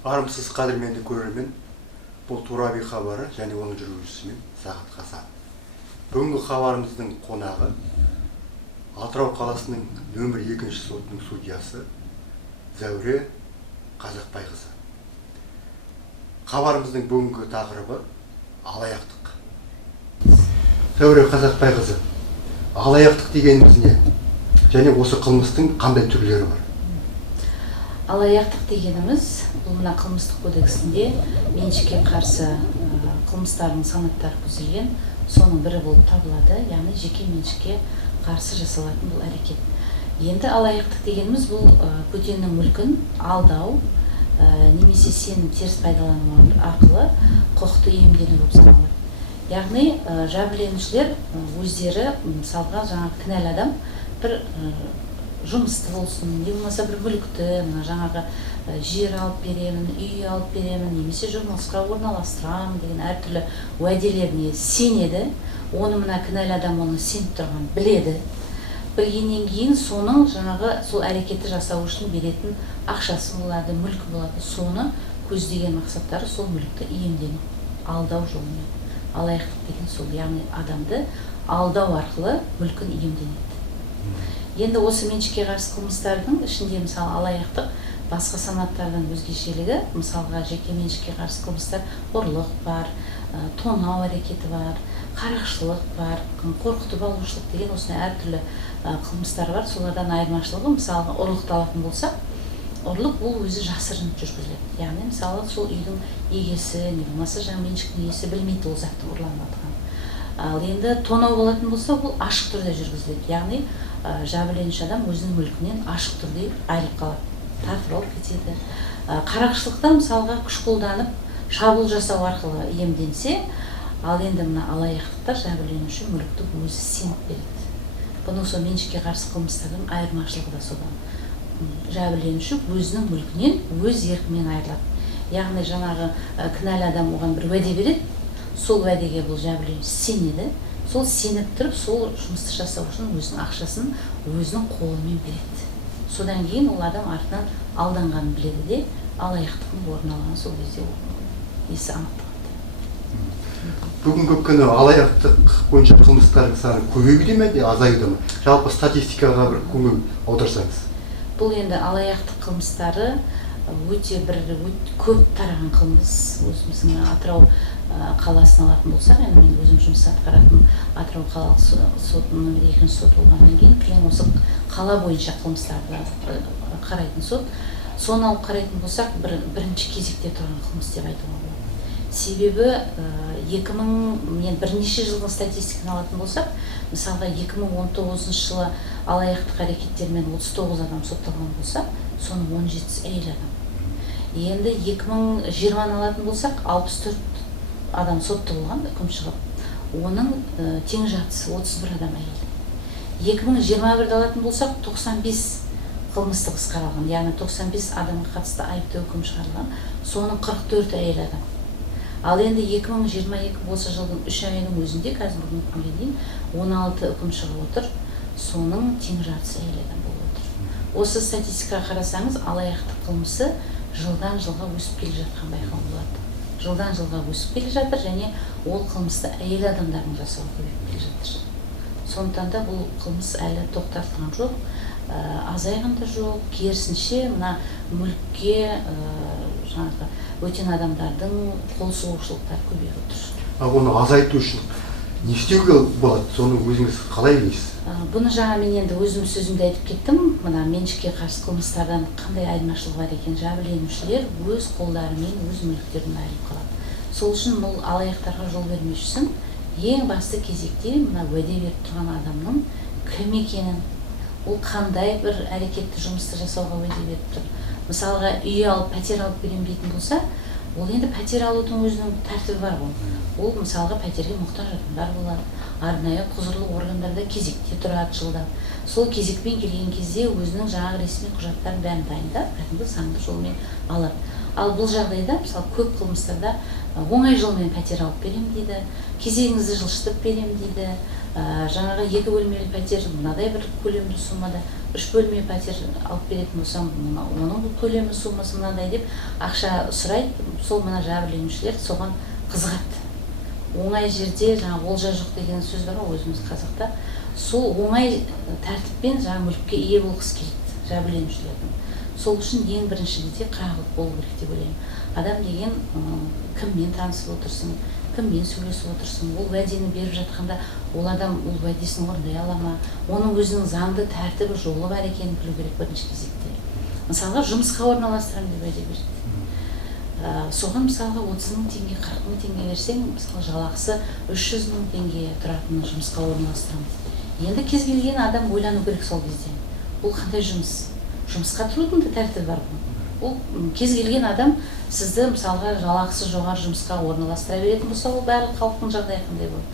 Армысыз қадірменді көрермен, бұл Тураби хабары және оның жүргізушісі Сағат Хасан. Бүгінгі хабарымыздың қонағы Атырау қаласының нөмір 2 сотының судьясы Зәуре Қазақбайқызы. Хабарымыздың бүгінгі тақырыбы алаяқтық. Зәуре Қазақбайқызы, алаяқтық дегеніміз не? Және осы қылмыстың қандай түрлері бар? Алаяқтық дегеніміз, бұл мына қылмыстық кодексінде меншікке қарсы қылмыстардың санаттары көзделген, соның бірі болып табылады, яғни жеке меншікке қарсы жасалатын бұл әрекет. Енді алаяқтық дегеніміз бұл бөтеннің мүлкін алдау, немесе сенім теріс пайдалану арқылы құқықты иемдену болып саналады. Яғни жәбірленушілер өздері мысалға жаңағы кінәлі адам бір жұмысты болсын, не болмаса бір мүлікті, жаңағы жер алып беремін, үй алып беремін, немесе жұмысқа орналастырамын деген әртүрлі уәделеріне сенеді. Оны мына кінәлі адам оны сеніп тұрған біледі. Білгеннен кейін соның жаңағы сол әрекетті жасау үшін беретін ақшасы болады, мүлкі болады. Соны көздеген мақсаттары сол мүлікті иемдену, алдау жолымен. Алаяқтық деген сол, яғни адамды алдау арқылы мүлкін иемденеді. Енді осы меншікке қарсы қылмыстардың ішінде мысалы алаяқтық басқа санаттардан өзгешелігі, мысалға жеке меншікке қарсы қылмыстар ұрлық бар, тонау әрекеті бар, қарақшылық бар, қорқытып алушылық деген осындай әртүрлі қылмыстар бар. Солардан айырмашылығы, мысалға ұрлықты алатын болсақ, ұрлық бұл өзі жасырын жүргізіледі. Яғни мысалы сол үйдің егесі, не болмаса жаңа меншіктің иесі білмейді ол заттың ұрланып жатқанын. Ал енді тонау болатын болса, бұл ашық түрде жүргізіледі. Яғни жәбірленуші адам өзінің мүлкінен ашық түрде айырылып қалады, тартып алып кетеді. Қарақшылықта мысалға күш қолданып шабуыл жасау арқылы иемденсе, ал енді мына алаяқтықта жәбірленуші мүлікті өзі сеніп береді. Бұның сол меншікке қарсы қылмыстардың айырмашылығы да содан. Жәбірленуші өзінің мүлкінен өз еркімен айырылады. Яғни жаңағы кінәлі адам оған бір уәде береді, сол уәдеге бұл жәбірленуші сенеді. Сол сеніп тұрып, сол жұмысты жасау үшін өзінің ақшасын өзінің қолымен береді. Содан кейін ол адам артынан алданғанын біледі де, алаяқтықтың орын алған сол кезде есі анықталады. Бүгінгі күні алаяқтық бойынша қылмыстардың саны көбеюде ме, азаюда ма? Жалпы статистикаға бір көңіл аударсаңыз. Бұл енді алаяқтық қылмыстары өте көп тараған қылмыс. Өзіміздің Атырау қаласын алатын болсақ, енді мен өзім жұмыс атқаратын Атырау қалалық сотының 2 сот болғаннан кейін кілең осы қала бойынша қылмыстарды қарайтын сот. Соны алып қарайтын болсақ, бірінші кезекте тұрған қылмыс деп айтуға болады. Себебі мен бірнеше жылдың статистиканы алатын болсақ, мысалға 2019 жылы алаяқтық әрекеттермен 39 адам сотталған болса, соның 17-сі әйел адам. Енді 2020-ны алатын болсақ, 64 адам сотты болған, үкім шығып. Оның тең жартысы 31 адам әйел. 2021-ді алатын болсақ, 95 қылмыстық іс қаралған, яғни 95 адамға қатысты айыпты үкім шығарылған, соның 44 әйел адам. Ал енді 2022 осы жылдың 3 айының өзінде, қазір бүгінгі күнге дейін 16 үкім шығып отыр, соның тең жартысы әйел адам болып отыр. Осы статистикаға қарасаңыз, алаяқтық қылмысы жылдан жылға өсіп келе жатқан байқау болады. Жылдан жылға өсіп келе жатыр, және ол қылмысты әйел адамдардың жасауы көбейіп келе жатыр. Сондықтан да бұл қылмыс әлі тоқтатылған жоқ, азайған да жоқ, керісінше мына мүлікке жаңағы бөтен адамдардың қол сұғушылықтары көбейіп отыр. Оны азайту үшін не істеуге болады? Соны өзіңіз қалай білесіз? Бұны жаңа мен енді өзім сөзімде айтып кеттім. Мына меншікке қарсы қылмыстардан қандай айырмашылығы бар екен? Жәбірленушілер өз қолдарымен өз мүліктерін айырып қалады. Сол үшін бұл алаяқтарға жол бермес үшін ең басты кезекте мына уәде беріп тұрған адамның кім екенін, ол қандай бір әрекетті жұмысты жасауға уәде беріп тұр. Мысалға үй алып, пәтер алып берем дейтін болса, ол енді пәтер алудың өзінің тәртібі бар ғой. Ол мысалға пәтерге мұқтаж адамдар болады, арнайы құзырлы органдарда кезекте тұрады жылда. Сол кезекпен келген кезде өзінің жаңағы ресми құжаттарын бәрін дайындап, кәдімгі заңды жолмен алады. Ал бұл жағдайда мысалы көп қылмыстарда оңай жолмен пәтер алып берем дейді, кезегіңізді жылжытып берем дейді, жаңағы 2 бөлмелі пәтер мынадай бір көлемді суммада, 3 бөлмелі пәтер алып беретін болсам, оның көлемі суммасы мынадай деп ақша сұрайды. Сол мына жәбірленушілер соған қызығады. Оңай жерде жаңа олжа жоқ деген сөз бар ғой өзіміз қазақта. Сол оңай тәртіппен жаңа мүлікке ие болғысы келеді жәбірленушілердің. Сол үшін ең біріншіден қағылық болу керек деп ойлаймын. Адам деген кіммен танысып отырсын, кіммен сөйлесіп отырсын, ол уәдені беріп жатқанда ол адам ол уәдесін орындай ала ма, оның өзінің заңды тәртібі жолы бар екенін білу керек бірінші кезекте. Мысалға жұмысқа орналастырамын деп уәде берді. Соған мысалға 30 мың теңге, 40 мың теңге берсең, мысалы жалақысы 300 мың теңге тұратын жұмысқа орналастырамын. Енді кез келген адам ойлану керек сол кезде. Бұл қандай жұмыс? Жұмысқа тұрудың да тәртібі бар ғой. Ол кез келген адам сізді мысалға жалақысы жоғары жұмысқа орналастыра беретін болса, ол барлық халықтың жағдайы қандай болады.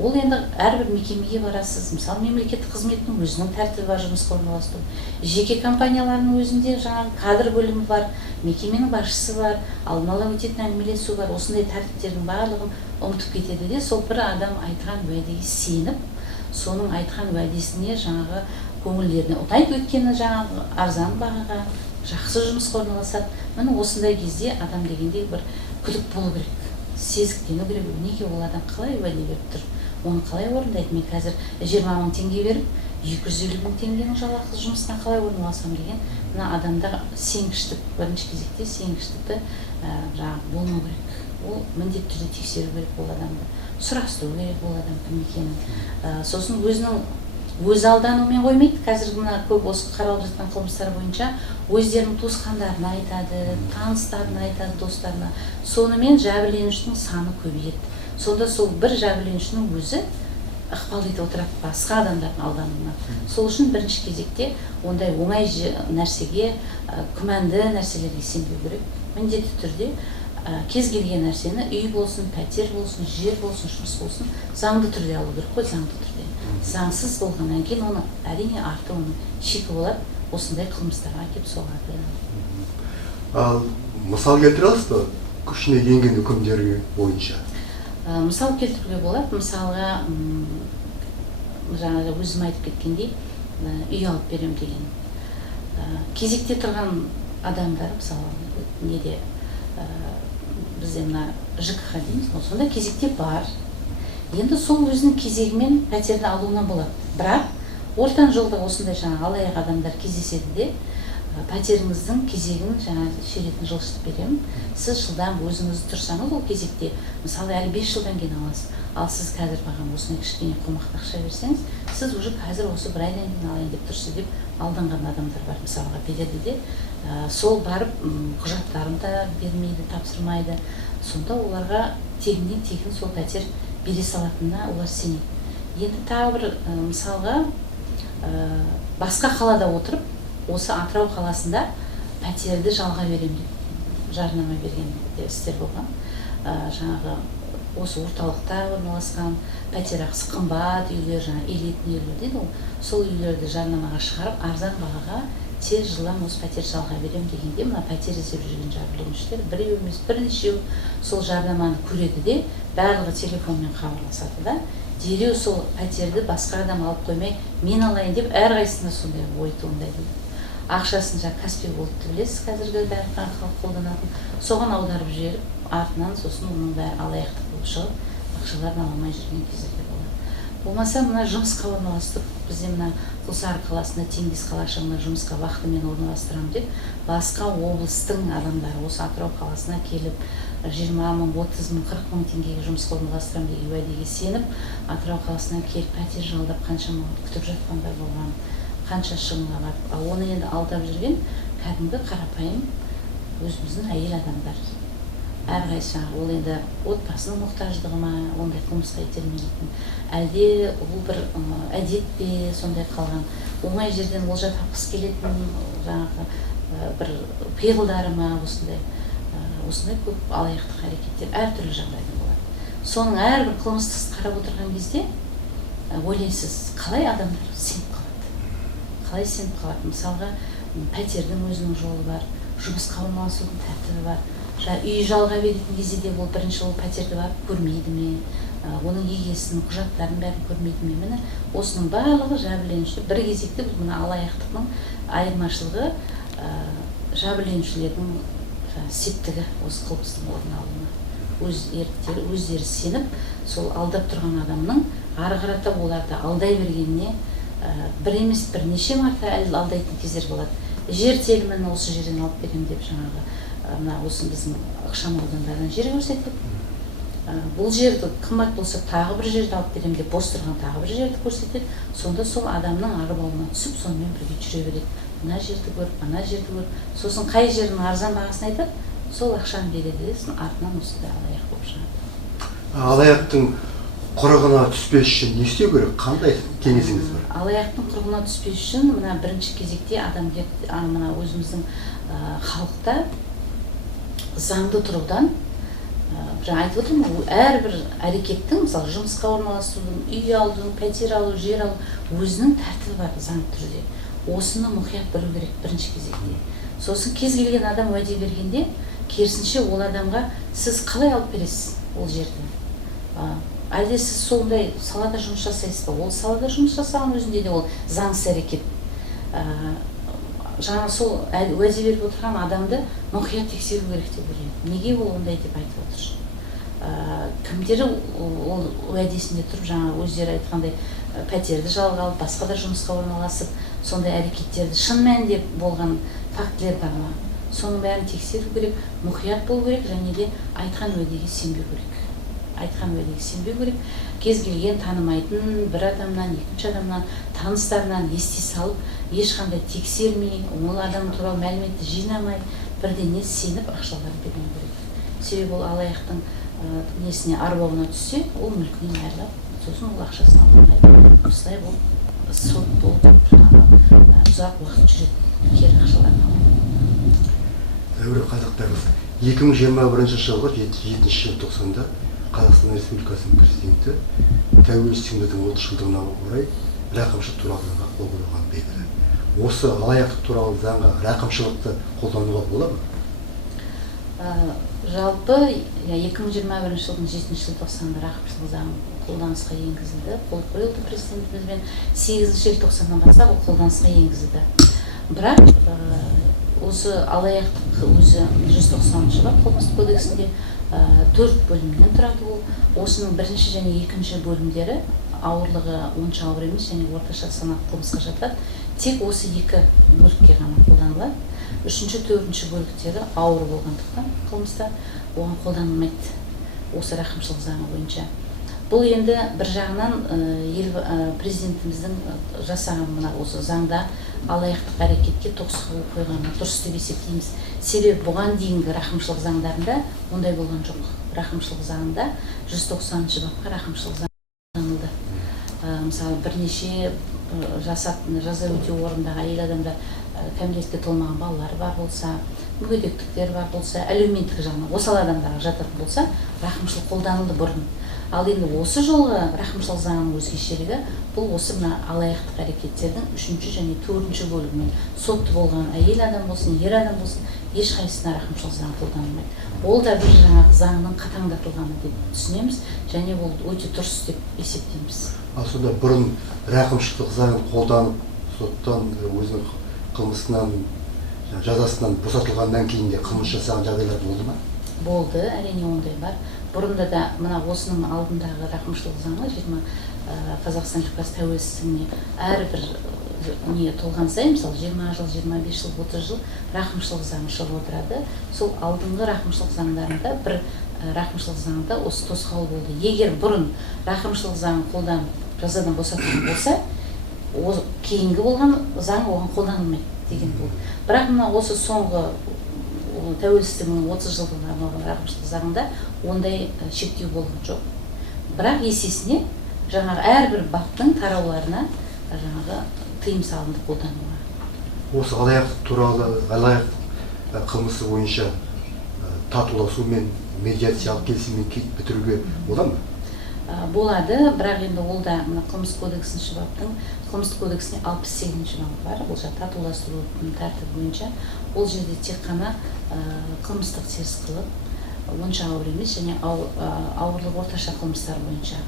Ол енді әрбір мекемеге барасыз. Мысалы, мемлекеттік қызметтің өзінің тәртібі бар жұмысқа орналастыру. Жеке компаниялардың өзінде жаңағы кадр бөлімі бар, мекеменің басшысы бар, алдын ала өтетін әңгімелесу бар. Осындай тәртіптердің барлығын ұмытып кетеді де, сол бір адам айтқан уәдеге сеніп, соның айтқан уәдесіне жаңағы көңілдеріне ұнайды, өйткені жаңағы арзан бағаға жақсы жұмысқа орналасады. Міне осындай кезде адам дегенде бір күдік болу керек, сезіктену керек. Неге ол адам қалай уәде беріп тұр, оны қалай орындайды? Мен қазір 20 мың теңге беріп, 250 мың теңгенің жалақы жұмысына қалай орналасам деген, мына адамда сенгіштік, бірінші кезекте сенгіштікті жаңағы болмау керек. Ол міндетті түрде тексеру керек ол адамды, сұрастыру керек ол адам кім екенін. Сосын өз алданумен қоймайды. Қазір мына көп осы қаралып жатқан қылмыстар бойынша өздерінің туысқандарына айтады, таныстарына айтады, достарына. Сонымен жәбірленушінің саны көбейеді. Сонда сол бір жәбірленушінің өзі ықпал етіп отырады басқа адамдардың алдануына. Сол үшін бірінші кезекте ондай оңай нәрсеге, күмәнді нәрселерге сенбеу керек. Міндетті түрде кез келген нәрсені үй болсын, пәтер болсын, жер болсын, жұмыс болсын, заңды түрде алу керек қой, заңды түрде. Заңсыз болғаннан кейін оны әрине арты оның шикі болады, осындай қылмыстарға әкеп соғады. Ал мысал келтіре аласыз ба күшіне енген үкімдер бойынша? Мысал келтіруге болады. Мысалға жаңағы өзім айтып кеткендей, үй алып берем деген. Кезекте тұрған адамдар, мысалы, неде бізде мына ЖКХ дейміз, сонда кезекте бар. Енді сол өзінің кезегімен пәтерді алуына болады. Бірақ ортан жолда осындай жаңа алаяқ адамдар кездеседі де, пәтеріңіздің кезегін жаңа шеретін жылжытып беремін. Сіз жылдан өзіңіз тұрсаңыз ол кезекте, мысалы әлі 5 жылдан кейін аласыз. Ал сіз қазір маған осындай кішкене қомақты ақша берсеңіз, сіз уже қазір осы бір айдан кейін алайын деп тұрсыз деп алданған адамдар бар, мысалға береді де. Сол барып құжаттарын да бермейді, тапсырмайды. Сонда оларға тегіннен тегін сол пәтер бере салатынына олар сенеді. Енді тағы бір мысалға басқа қалада отырып, осы Атырау қаласында пәтерді жалға берем деп жарнама берген істер болған. Жаңағы осы орталықта орналасқан пәтер ақысы қымбат үйлер, жаңа елетін үйлер дейді, сол үйлерді жарнамаға шығарып, арзан бағаға тез жылдан осы пәтер жалға берем дегенде, мына пәтер іздеп жүрген жәбірленушілер біреу емес бірнешеу сол жарнаманы көреді де, барлығы телефонмен хабарласады да, дереу сол пәтерді басқа адам алып қоймай, мен алайын деп әрқайсысында сондай ой туындайды. Ақшасын жаңа Каспий болыпты білесіз, қазіргі бәрі халық қолданатын. Соған аударып жіберіп, артынан сосын оның бәрі алаяқтық болып шығып, ақшаларын ала алмай жүрген кездер болады. Болмаса мына жұмысқа орналастырып, бізде мына Құлсары қаласында Теңгиз қалашығына жұмысқа уақытымен орналастырамын деп, басқа облыстың адамдары осы Атырау қаласына келіп, 20 мың, 30 мың, 40 мың теңгеге жұмысқа орналастырамын деген уәдеге сеніп, Атырау қаласына келіп пәтер жалдап қаншама күтіп жатқандар болған, қанша шығынға барып, оны енді алдап жүрген кәдімгі қарапайым өзіміздің әйел адамдар. Әрқайсы ол енді отбасының мұқтаждығы ма, ондай қылмысқа итермелейтін, әлде ол бір әдет пе, сондай қалған оңай жерден олжа тапқысы келетін жаңағы бір пиғылдары ма, осындай көп алаяқтық әрекеттер әртүрлі жағдайда болады. Соның әрбір қылмыстық қарап отырған кезде ойлайсыз, қалай адамдар сеніп қалады? Қалай сеніп қалады? Мысалға, пәтердің өзінің жолы бар, жұмысқа орналасудың тәртібі бар. Үй жалға беретін кезде де ол бірінші ол пәтерді барып көрмейді ме, оның егесінің құжаттарын бәрін көрмейтін мен. Міне осының барлығы жәбірленуші. Бір кезекте бұл мына алаяқтықтың айырмашылығы жәбірленушілердің септігі осы қылмыстың орын алуына. Өздері сеніп, сол алдап тұрған адамның ары қарата оларды алдай бергеніне бір емес бірнеше марта алдайтын кездер болады. Жер телімін осы жерден алып беремін деп жаңағы мына осы біздің ықшам аудандардан жер көрсетеді. Бұл жерді қымбат болса тағы бір жерді алып беремін деп бос тұрған тағы бір жерді көрсетеді. Сонда сол адамның арбауына түсіп, сонымен бірге жүре береді. Мына жерді көріп, ана жерді көріп, сосын қай жердің арзан бағасын айтады, сол ақшаны береді десін, артынан осындай алаяқ болып шығады. Алаяқтың құрығына түспес үшін не істеу керек? Қандай кеңесіңіз бар? Алаяқтың құрығына түспес үшін мына бірінші кезекте мына өзіміздің халықта заңды тұрудан, жаңа айтып отырмын, әрбір әрекеттің, мысалы жұмысқа орналасудың, үй алудың, пәтер алу, жер алу, өзінің тәртібі бар заңды түрде. Осыны мұқият білу керек бірінші кезекте. Сосын кез келген адам уәде бергенде, керісінше ол адамға сіз қалай алып бересіз ол жерді? Әлде сіз сондай салада жұмыс жасайсыз ба? Ол салада жұмыс жасаған өзінде де ол заңсыз әрекет. Жаңа сол уәде беріп отырған адамды мұқият тексеру керек деп ойлаймын. Неге ол ондай деп айтып отыр? Кімдері ол уәдесінде тұрып, жаңа өздері айтқандай пәтерді жалға алып, басқа да жұмысқа орналасып, сондай әрекеттерді шын мәнінде болған фактілер бар ма? Соның бәрін тексеру керек, мұқият болу керек, және де айтқан уәдеге сенбеу керек. Айтқан уәдеге сенбеу керек. Кез келген танымайтын бір адамнан, екінші адамнан, таныстарынан ести салып, ешқандай тексермей, ол адам туралы мәліметті жинамай, бірдеңе сеніп ақшаларын бермеу керек. Себебі ол алаяқтың несіне арбауына түссе, ол мүлкінен айырылып, сосын ол ақшасын алмайды. Осылай ол сот болып ұзақ уақыт жүреді, кері ақшаларын алады. Зәуре қазақтарымыз, 2021 жылғы 7 желтоқсанда Қазақстан Республикасының президенті тәуелсіздігіміздің 30 жылдығына орай рақымшылық туралы заңға қол қойғаны белгілі. Осы алаяқтық туралы заңға рақымшылықты қолдануға болады ма? Жалпы 2021 жылдың 7 желтоқсанында рақымшылық заң қолданысқа енгізілді. Қол қойылды президентімізбен 8 желтоқсаннан бастап ол қолданысқа енгізілді. Бірақ осы алаяқтық өзі 190 жылы қылмыстық кодексінде 4 бөлімнен тұрады. Ол осының бірінші және екінші бөлімдері ауырлығы онша ауыр емес және орташа санатты қылмысқа жатады. Тек осы екі бөлікке ғана қолданылады. Үшінші, төртінші бөліктері ауыр болғандықтан қылмыста оған қолданылмайды осы рақымшылық заңы бойынша. Бұл енді бір жағынан президентіміздің жасаған мына осы заңда алаяқтық әрекетке тоғысқылы қойғаны дұрыс деп есептейміз. Себебі бұған дейінгі рақымшылық заңдарында ондай болған жоқ. Рақымшылық заңында 190 бапқа рақымшылық заң қолданылды. Мысалы бірнеше жаза өтеу орнындағы әйел адамдар, кәмелетке толмаған балалары бар болса, мүгедектіктері бар болса, әлеуметтік жағынан осал адамдарға жататын болса, рақымшылық қолданылды бұрын. Ал енді осы жолғы рақымшылық заңының өзгешелігі бұл осы мына алаяқтық әрекеттердің 3-ші және 4-ші бөлігімен сотты болған әйел адам болсын, ер адам болсын, ешқайсысына рақымшылық заң қолданылмайды. Ол да бір жаңағы заңның қатаңдатылғаны деп түсінеміз, және ол өте дұрыс деп есептейміз. Ал сонда бұрын рақымшылық заңын қолданып, соттан өзінің қылмысынан, жазасынан босатылғаннан кейін де қылмыс жасаған жағдайлар болды ма? Болды, әрине ондай бар. Бұрында да мына осының алдындағы рақымшылық заңы Қазақстан Республикасы тәуелсіздігіне әрбір не толған сайын, мысалы 20 жыл, 25 жыл, 30 жыл рақымшылық заңы шығып отырады. Сол алдыңғы рақымшылық заңдарында бір рақымшылық заңда осы тосқауыл болды. Егер бұрын рақымшылық заңын қолданып жазадан босатылған болса, кейінгі болған заң оған қолданылмайды деген болды. Бірақ мына осы соңғы тәуелсіздігінің 30 жылдығына арналған рақымшылық заңында ондай шектеу болған жоқ. Бірақ есесіне жаңағы әрбір баптың тарауларына жаңағы тыйым салынды қолдануға. Осы алаяқтық туралы, алаяқтық қылмысы бойынша татуласумен, медиациялық келісіммен бітіруге болады ма? Болады, бірақ енді ол да қылмыстық кодексінің баптың қылмыстық кодексіне 68-ші бап бар. Ол жаңа татуластыру тәртібі бойынша ол жерде тек қана қылмыстық теріс қылық, онша ауыр емес және ауырлық орташа қылмыстар бойынша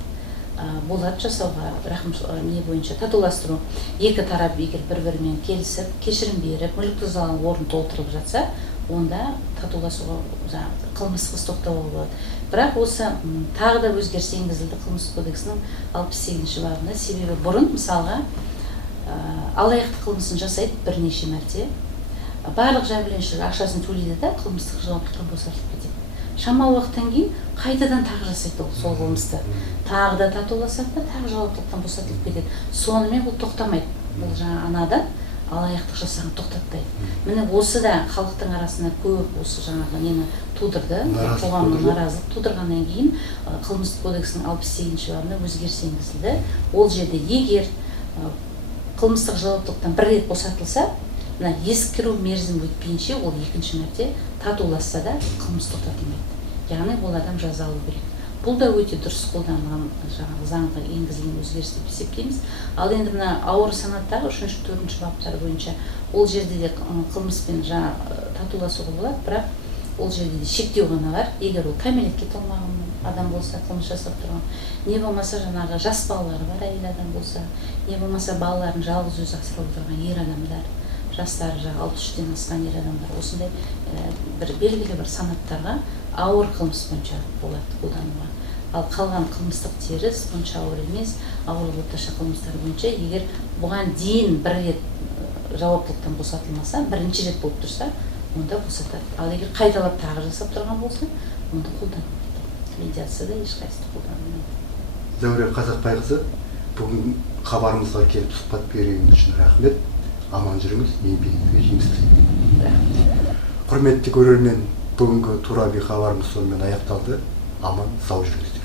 болады жасауға не бойынша татуластыру. Екі тарап егер бір-бірімен келісіп, кешірім беріп, мүлікті залал орын толтырып жатса, онда татуласуға қылмыстық іс тоқтауға болады. Бірақ осы тағы да өзгеріс енгізілді Қылмыстық кодексінің 68-ші бабында. Себебі бұрын мысалға алаяқтық қылмысын жасайды бірнеше мәрте. Барлық жәбірленуші ақшасын төлейді да қылмыстық жауаптылықтан босатылып кетеді. Шамалы уақыттан кейін қайтадан тағы жасайды сол қылмысты. Тағы да татуласады да тағы жауаптылықтан босатылып кетеді. Сонымен бұл тоқтамайды. Бұл жаңа анадан алаяқтық жасағын тоқтатпайды. Міне осы да халықтың арасында көп осы жаңағы нені тудырды, қоғамның наразылық тудырғаннан кейін Қылмыстық кодексінің 68-ші бабына өзгеріс енгізілді. Ол жерде егер қылмыстық жауаптылықтан бір рет босатылса, мына ескіру мерзімі өтпейінше ол екінші мәрте татуласса да қылмыс тоқтатылмайды. Яғни ол адам жаза алу керек. Бұл да өте дұрыс қолданылған жаңағы заңға енгізілген өзгеріс деп есептейміз. Ал енді мына ауыр санаттағы 3-ші 4-ші баптар бойынша ол жерде де қылмыспен татуласуға болады, бірақ ол жерде де шектеу ғана бар. Егер ол кәмелетке толмаған адам болса, қылмыс жасап тұрған, не болмаса жаңағы жас балалары бар әйел адам болса, не болмаса балаларын жалғыз өзі асырап отырған ер адамдар, жастары 63-тен асқан ер адамдар, осындай бір белгілі бір санаттарға ауыр қылмыс бойынша болады қолдануға. Ал қалған қылмыстық теріс онша ауыр емес, ауыр орташа қылмыстар бойынша егер бұған дейін бір рет жауаптылықтан босатылмаса, бірінші рет болып тұрса, онда босатады. Ал егер қайталап тағы жасап тұрған болса, онда қолданылмайды. Медиацияда ешқайсысы қолданылмайды. Зәуре Қазақбайқызы, бүгін хабарымызға келіп сұхбат бергеніңіз үшін рахмет. Аман жүріңіз, еңбегіңізге жеміс тілеймін. Құрметті көрермен, бүгінгі тура би хабарымыз сонымен аяқталды. Аман, сау жүріңіздер.